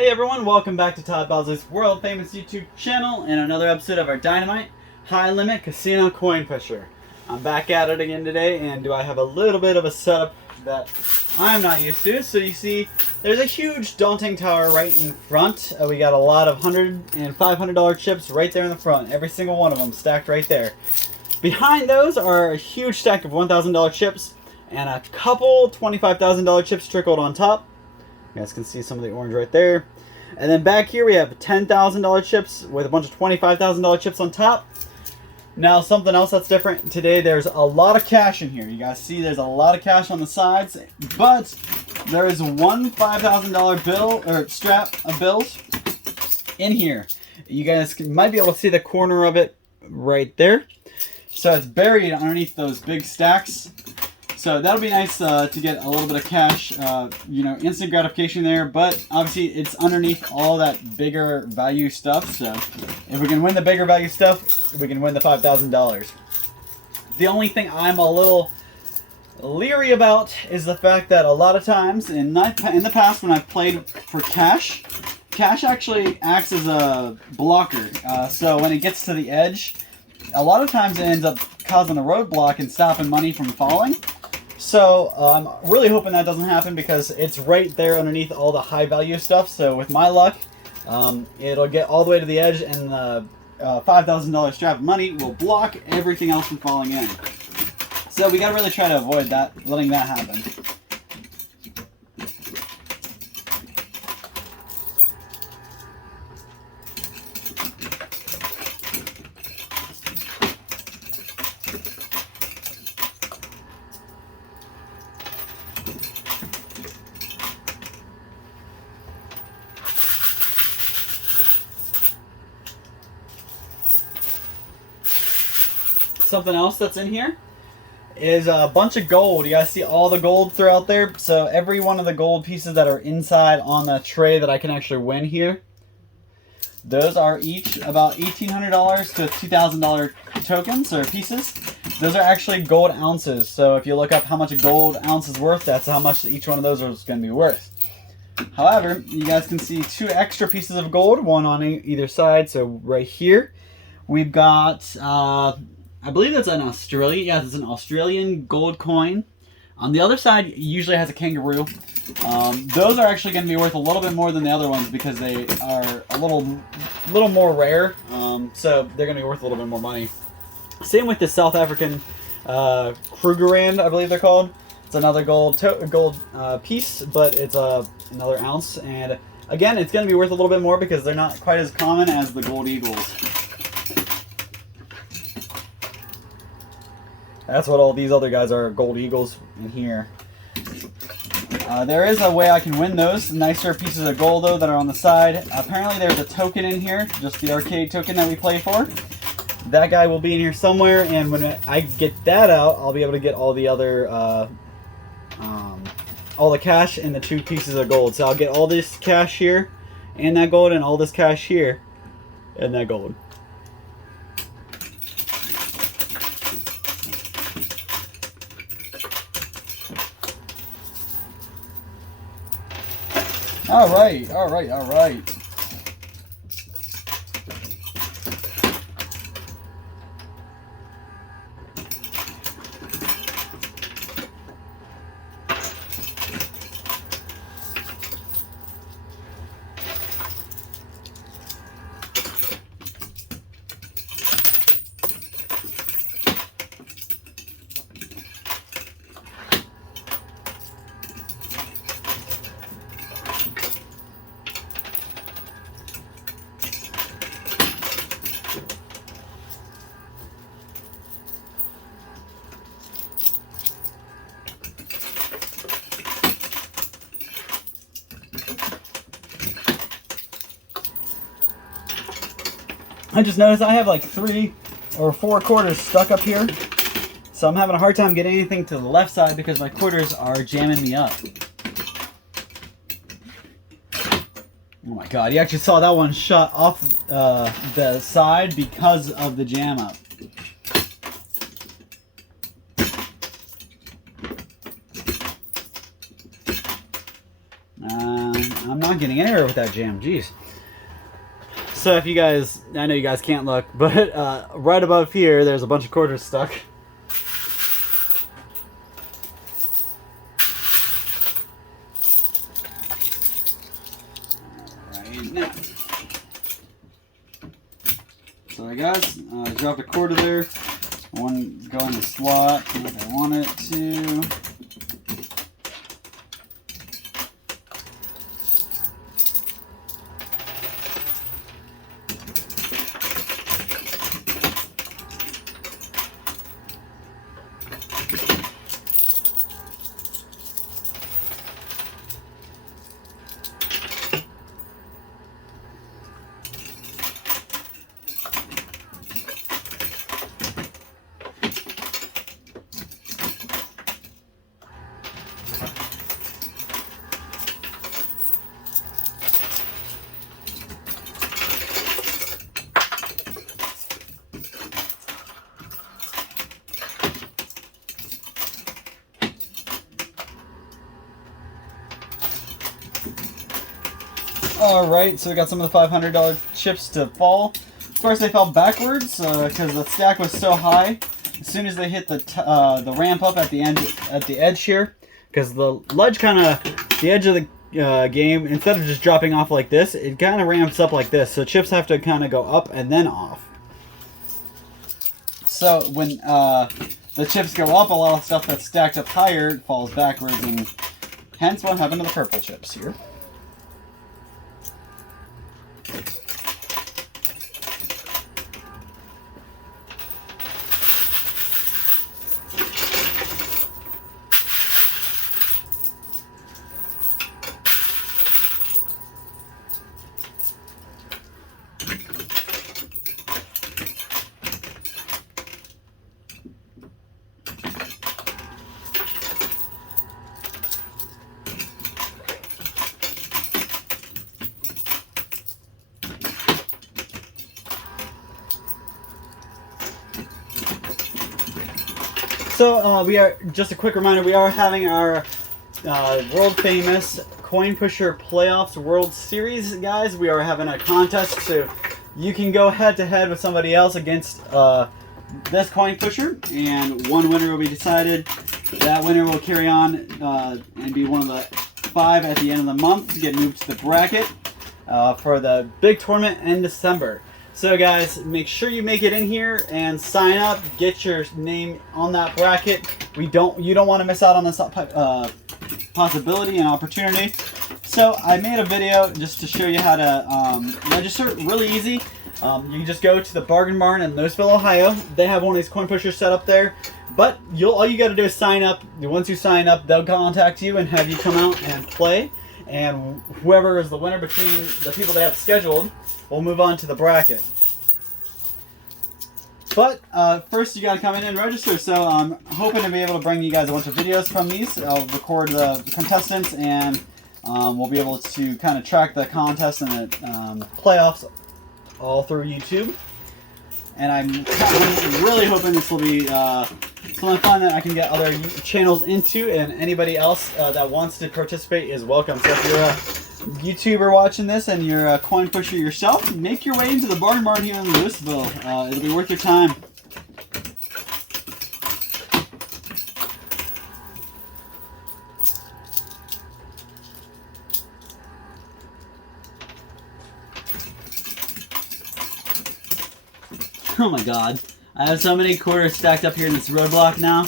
Hey everyone, welcome back to Todd Bosley's world famous YouTube channel and another episode of our Dynamite High Limit Casino Coin Pusher. I'm back at it again today, and do I have a little bit of a setup that I'm not used to. So you see, there's a huge daunting tower right in front. We got a lot of $100 and $500 chips right there in the front, every single one of them stacked right there. Behind those are a huge stack of $1,000 chips and a couple $25,000 chips trickled on top. You guys can see some of the orange right there. And then back here we have $10,000 chips with a bunch of $25,000 chips on top. Now something else that's different today, there's a lot of cash in here. You guys see there's a lot of cash on the sides, but there is one $5,000 bill or strap of bills in here. You guys might be able to see the corner of it right there. So it's buried underneath those big stacks. So that'll be nice to get a little bit of cash, instant gratification there, but obviously it's underneath all that bigger value stuff. So if we can win the bigger value stuff, we can win the $5,000. The only thing I'm a little leery about is the fact that a lot of times in the past when I've played for cash actually acts as a blocker. So when it gets to the edge, a lot of times it ends up causing a roadblock and stopping money from falling. So I'm really hoping that doesn't happen because it's right there underneath all the high value stuff. So with my luck, it'll get all the way to the edge and the $5,000 strap of money will block everything else from falling in. So we gotta really try to avoid that, letting that happen. Something else that's in here is a bunch of gold. You guys see all the gold throughout there? So every one of the gold pieces that are inside on the tray that I can actually win here, those are each about $1,800 to $2,000 tokens or pieces. Those are actually gold ounces. So if you look up how much a gold ounce is worth, that's how much each one of those is going to be worth. However, you guys can see two extra pieces of gold, one on either side. So right here, we've got I believe that's an Australian. Yes, it's an Australian gold coin. On the other side, it usually has a kangaroo. Those are actually going to be worth a little bit more than the other ones because they are a little more rare. So they're going to be worth a little bit more money. Same with the South African Krugerrand, I believe they're called. It's another gold piece, but it's another ounce. And again, it's going to be worth a little bit more because they're not quite as common as the gold eagles. That's what all these other guys are, gold eagles in here. There is a way I can win those. Nicer pieces of gold, though, that are on the side. Apparently there's a token in here, just the arcade token that we play for. That guy will be in here somewhere, and when I get that out, I'll be able to get all the other, all the cash and the two pieces of gold. So I'll get all this cash here, and that gold, and all this cash here, and that gold. All right. I just noticed I have like 3 or 4 quarters stuck up here. So I'm having a hard time getting anything to the left side because my quarters are jamming me up. Oh my god, you actually saw that one shut off the side because of the jam up. I'm not getting anywhere with that jam. Jeez. So if you guys, I know you guys can't look, but right above here, there's a bunch of quarters stuck. Alright, now. So guys, drop a quarter there. One go in the slot like I want it to. Alright, so we got some of the $500 chips to fall. Of course, they fell backwards because the stack was so high. As soon as they hit the ramp up at the edge here, because the ledge the edge of the game, instead of just dropping off like this, it kind of ramps up like this. So chips have to kind of go up and then off. So when the chips go up, a lot of stuff that's stacked up higher falls backwards, and hence what happened to the purple chips here. So we are, just a quick reminder, we are having our world famous Coin Pusher Playoffs World Series, guys. We are having a contest, so you can go head to head with somebody else against this coin pusher, and one winner will be decided. That winner will carry on and be one of the 5 at the end of the month to get moved to the bracket for the big tournament in December. So guys, make sure you make it in here and sign up. Get your name on that bracket. You don't want to miss out on this possibility and opportunity. So I made a video just to show you how to register. Really easy. You can just go to the Bargain Barn in Louisville, Ohio. They have one of these coin pushers set up there. But all you got to do is sign up. Once you sign up, they'll contact you and have you come out and play. And whoever is the winner between the people they have scheduled, we'll move on to the bracket. But first you got to come in and register. So I'm hoping to be able to bring you guys a bunch of videos from these. I'll record the contestants, and we'll be able to kind of track the contest and the playoffs all through YouTube. And I'm really hoping this will be something fun that I can get other channels into, and anybody else that wants to participate is welcome. So if you're a YouTuber watching this and you're a coin pusher yourself, make your way into the Bargain Barn here in Louisville. It'll be worth your time. Oh my god. I have so many quarters stacked up here in this roadblock now.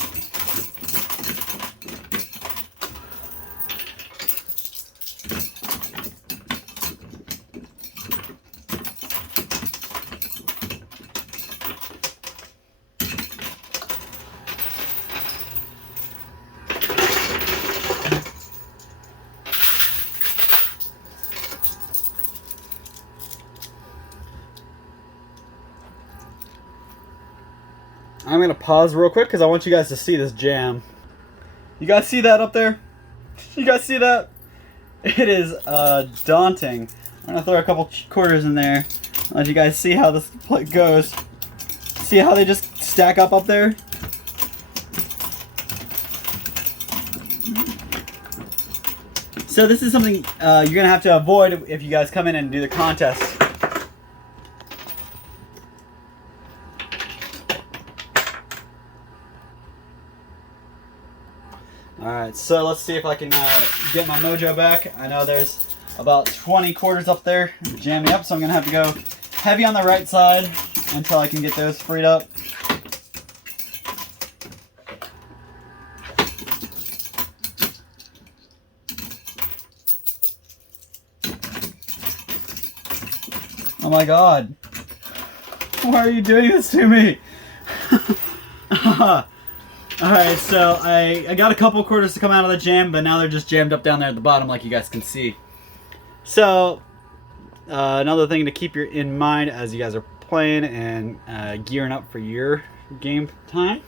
I'm going to pause real quick because I want you guys to see this jam. You guys see that up there? You guys see that? It is daunting. I'm going to throw a couple quarters in there. Let you guys see how this goes. See how they just stack up there? So this is something you're going to have to avoid if you guys come in and do the contest. Alright, so let's see if I can get my mojo back. I know there's about 20 quarters up there jamming up, so I'm going to have to go heavy on the right side until I can get those freed up. Oh my god. Why are you doing this to me? Alright, so I got a couple quarters to come out of the jam, but now they're just jammed up down there at the bottom like you guys can see. So, another thing to keep in mind as you guys are playing and gearing up for your game time.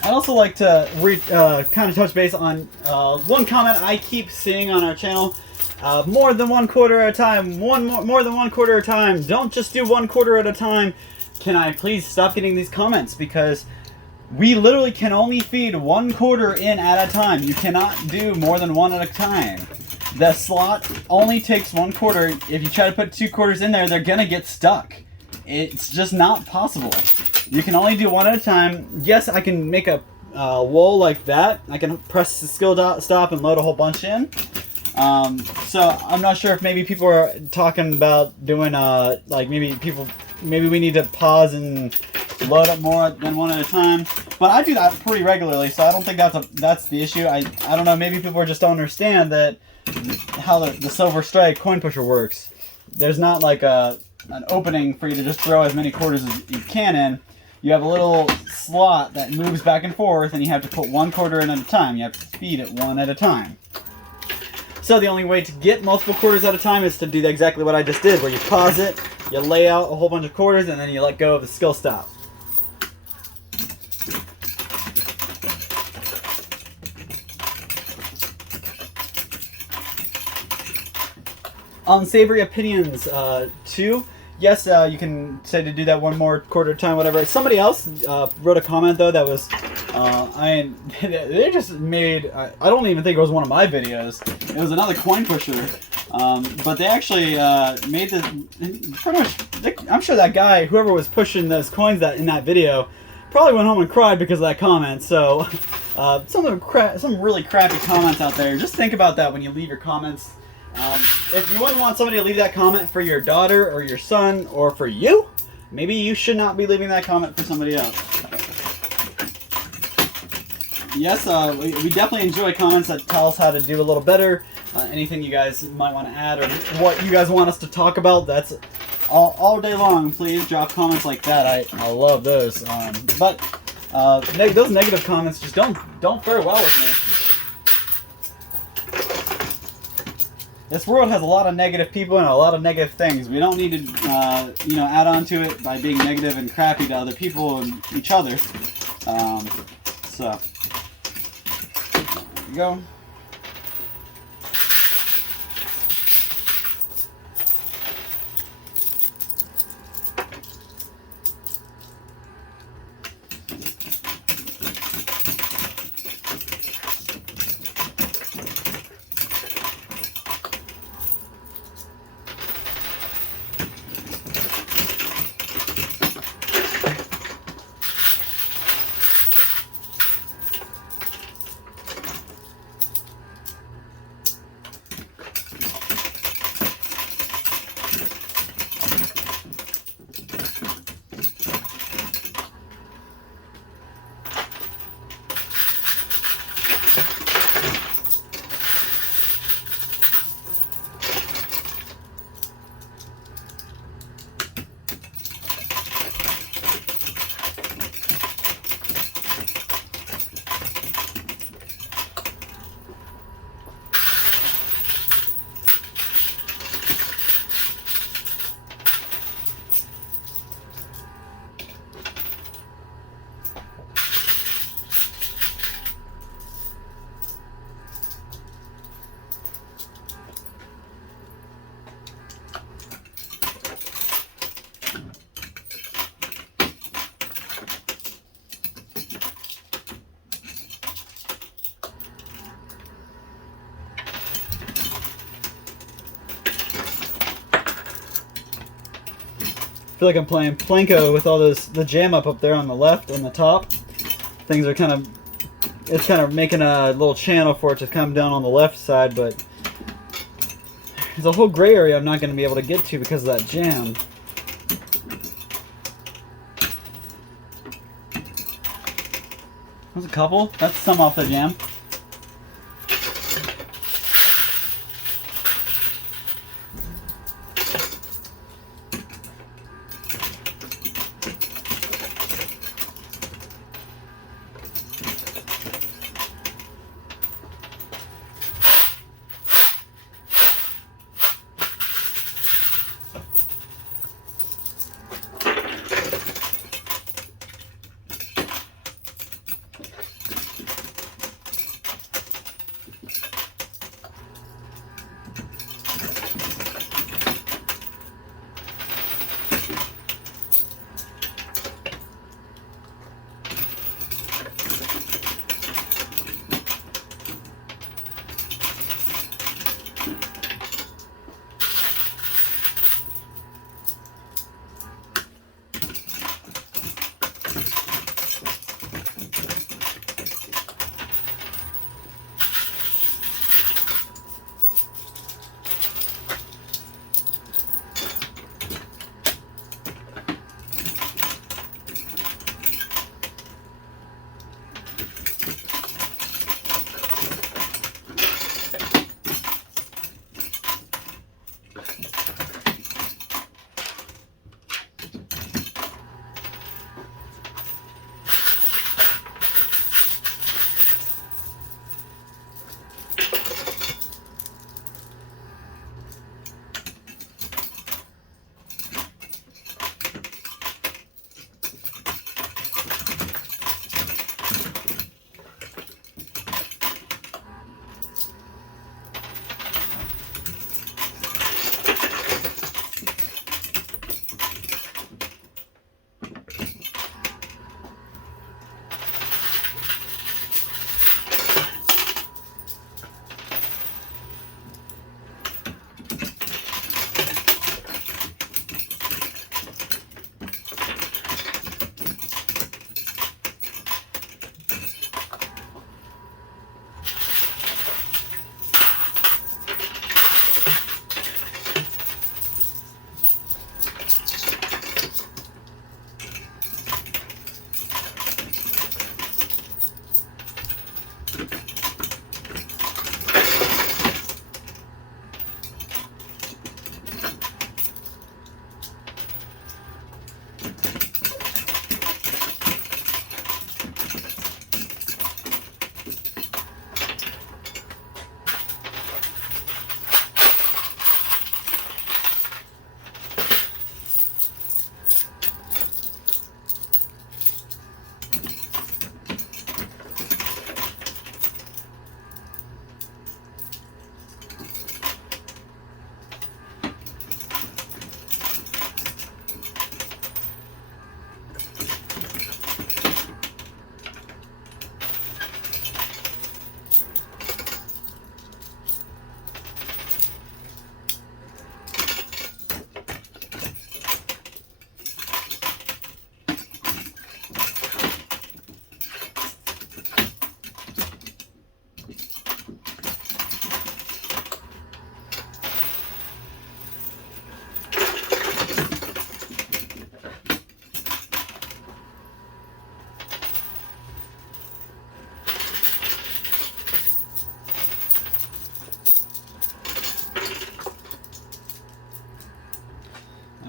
I'd also like to kind of touch base on one comment I keep seeing on our channel. More than 1 quarter at a time. More than 1 quarter at a time. Don't just do 1 quarter at a time. Can I please stop getting these comments? Because we literally can only feed 1 quarter in at a time. You cannot do more than 1 at a time. The slot only takes 1 quarter. If you try to put 2 quarters in there, they're gonna get stuck. It's just not possible. You can only do 1 at a time. Yes, I can make a wall like that. I can press the skill stop and load a whole bunch in. So I'm not sure if maybe people are talking about doing like maybe we need to pause and load up more than 1 at a time. But I do that pretty regularly, so I don't think that's the issue. I don't know. Maybe people just don't understand that how the Silver Strike coin pusher works. There's not like an opening for you to just throw as many quarters as you can in. You have a little slot that moves back and forth, and you have to put 1 quarter in at a time. You have to feed it 1 at a time. So the only way to get multiple quarters at a time is to do exactly what I just did, where you pause it, you lay out a whole bunch of quarters, and then you let go of the skill stop. Unsavory opinions, 2. Yes, you can say to do that 1 more quarter time, whatever. Somebody else wrote a comment, though, that was, they just made, I don't even think it was one of my videos. It was another coin pusher. But they actually made this, pretty much, I'm sure that guy, whoever was pushing those coins in that video, probably went home and cried because of that comment. So, some really crappy comments out there. Just think about that when you leave your comments. If you wouldn't want somebody to leave that comment for your daughter or your son or for you, maybe you should not be leaving that comment for somebody else. Yes, we definitely enjoy comments that tell us how to do a little better. Anything you guys might want to add or what you guys want us to talk about, that's all day long. Please drop comments like that. I love those. But those negative comments just don't fare well with me. this world has a lot of negative people and a lot of negative things. We don't need to, you know, add on to it by being negative and crappy to other people and each other. So, there we go. I feel like I'm playing Plinko with all the jam up there on the left and the top. Things are kind of, it's kind of making a little channel for it to come down on the left side, but there's a whole gray area I'm not going to be able to get to because of that jam. There's a couple. That's some off the jam.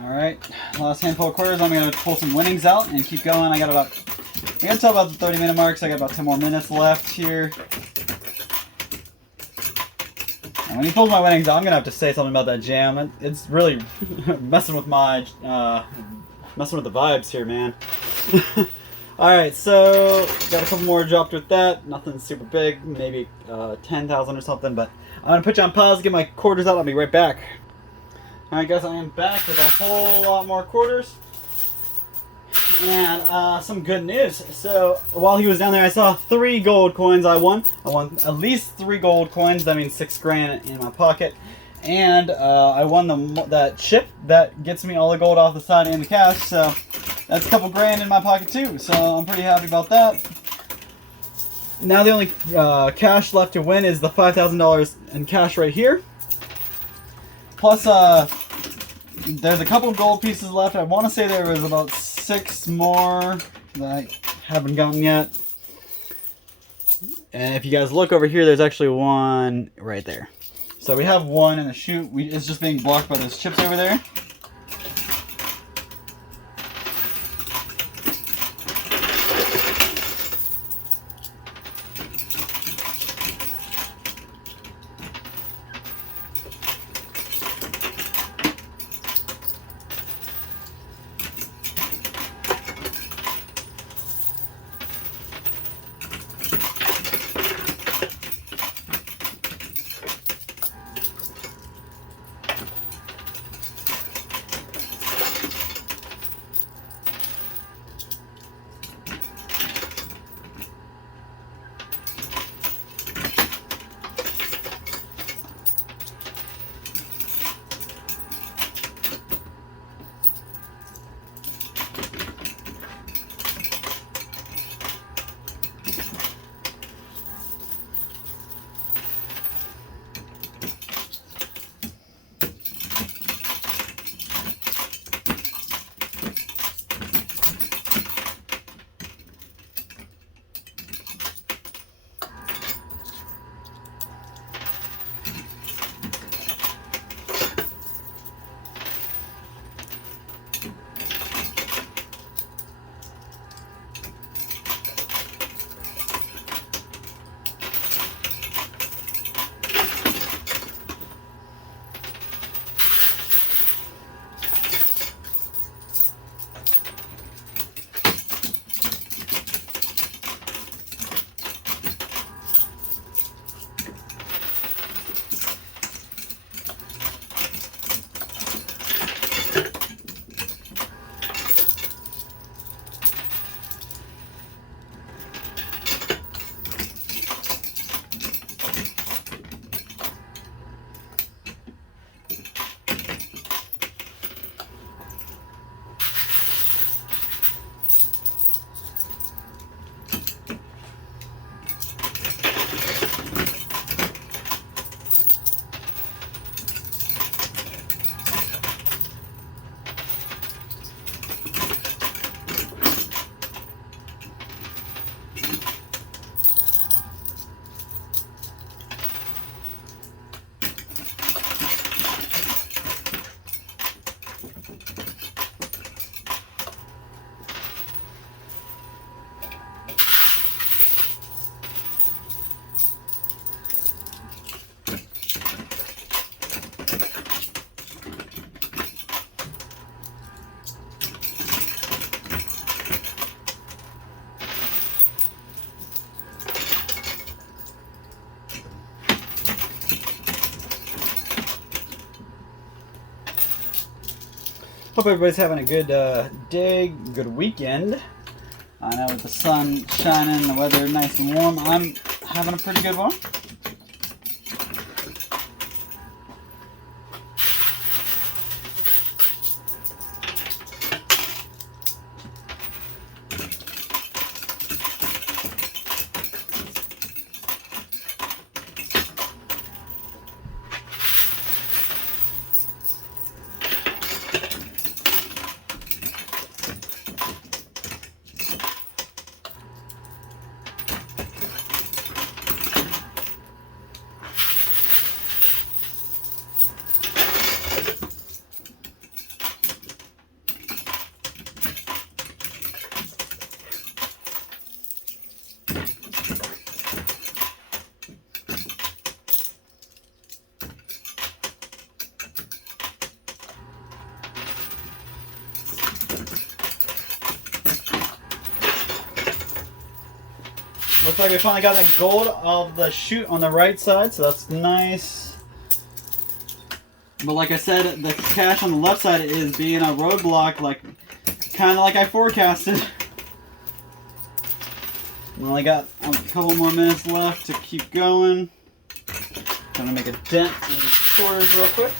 Alright, last handful of quarters. I'm going to pull some winnings out and keep going. I got about, I'm going to tell about the 30-minute mark, so I got about 10 more minutes left here. And when he pulls my winnings out, I'm going to have to say something about that jam. It's really messing with my, messing with the vibes here, man. Alright, so got a couple more dropped with that. Nothing super big, maybe 10,000 or something, but I'm going to put you on pause, get my quarters out, I'll be right back. Alright guys, I am back with a whole lot more quarters. And some good news. So while he was down there, I saw 3 gold coins I won. I won at least 3 gold coins, that means 6 grand in my pocket. And I won that chip that gets me all the gold off the side and the cash, so that's a couple grand in my pocket too, so I'm pretty happy about that. Now the only cash left to win is the $5,000 in cash right here. Plus, there's a couple gold pieces left. I want to say there was about 6 more that I haven't gotten yet. And if you guys look over here, there's actually one right there. So we have one in the chute. It's just being blocked by those chips over there. Hope everybody's having a good day, good weekend. I know with the sun shining, the weather nice and warm, I'm having a pretty good one. Looks like we finally got that gold of the chute on the right side, so that's nice. But like I said, the cash on the left side is being a roadblock, like kind of like I forecasted. We only got a couple more minutes left to keep going. Gonna make a dent in the quarters real quick.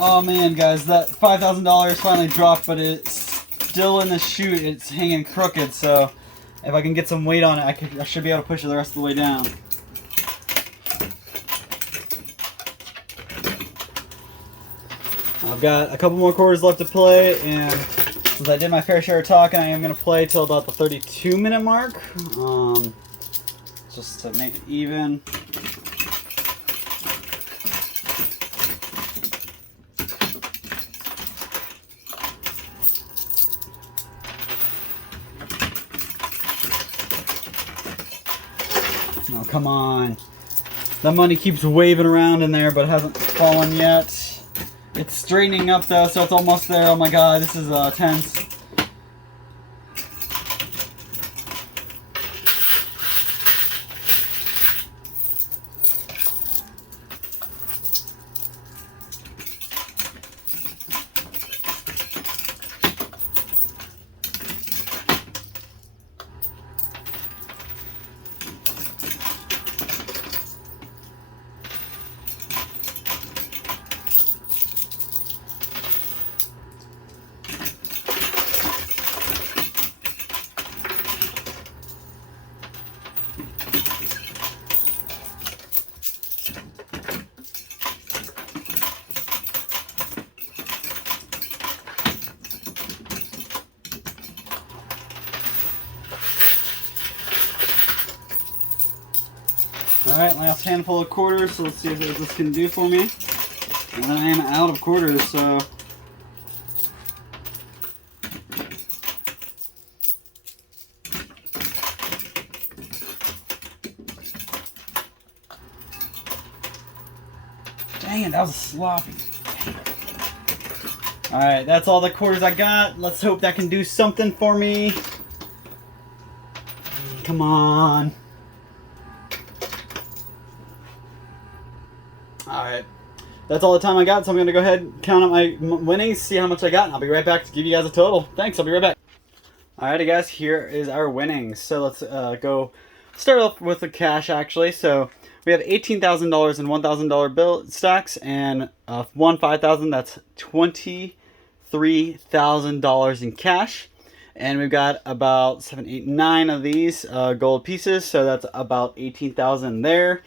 Oh man, guys, that $5,000 finally dropped, but it's still in the chute. It's hanging crooked, so if I can get some weight on it, I should be able to push it the rest of the way down. I've got a couple more quarters left to play, and since I did my fair share of talking, I am going to play till about the 32-minute mark, just to make it even. Oh, come on. That money keeps waving around in there, but it hasn't fallen yet. It's straightening up though, so it's almost there. Oh my god, this is tense. Alright, last handful of quarters, so let's see what this can do for me. And I am out of quarters, so... Dang it, that was sloppy. Alright, that's all the quarters I got. Let's hope that can do something for me. Come on. Alright, that's all the time I got, so I'm going to go ahead and count up my winnings, see how much I got, and I'll be right back to give you guys a total. Thanks, I'll be right back. Alrighty guys, here is our winnings. So let's go start off with the cash actually. So We have $18,000 and $1,000 bill stacks, and one 5,000. That's $23,000 in cash. And we've got about 7, 8, 9 of these gold pieces, so that's about 18,000 there.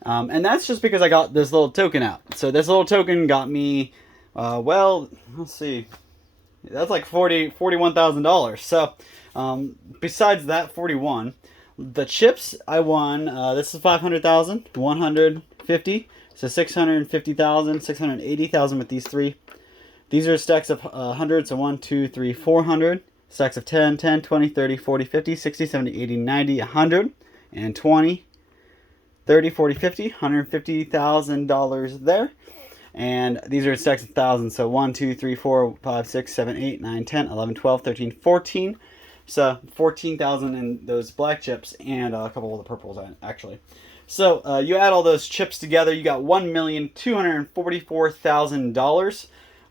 And that's just because I got this little token out. So this little token got me, well, let's see, that's like $41,000. So besides that 41, the chips I won, this is 500,000, 150, so 650,000, 680,000 with these three. These are stacks of 100, so 1, 2, 3, 400. Stacks of 10, 10, 20, 30, 40, 50, 60, 70, 80, 90, 100, and 20, 30, 40, 50, $150,000 there. And these are stacks of thousands, so 1, 2, 3, 4, 5, 6, 7, 8, 9, 10, 11, 12, 13, 14. So 14,000 in those black chips and a couple of the purples, actually. So you add all those chips together, you got $1,244,000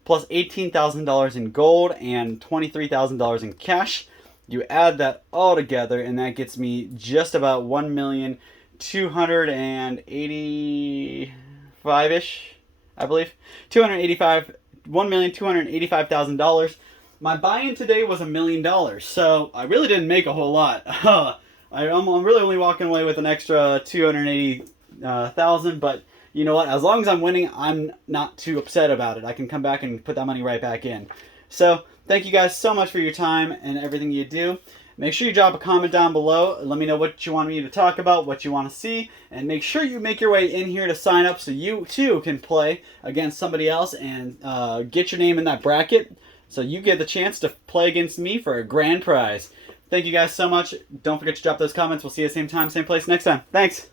plus $18,000 in gold and $23,000 in cash. You add that all together, and that gets me just about $1,285,000-ish, I believe. $1,285,000. My buy-in today was $1 million, so I really didn't make a whole lot. I'm really only walking away with an extra $280,000, but you know what? As long as I'm winning, I'm not too upset about it. I can come back and put that money right back in. So thank you guys so much for your time and everything you do. Make sure you drop a comment down below. Let me know what you want me to talk about, what you want to see, and make sure you make your way in here to sign up so you too can play against somebody else and get your name in that bracket so you get the chance to play against me for a grand prize. Thank you guys so much. Don't forget to drop those comments. We'll see you same time, same place next time. Thanks.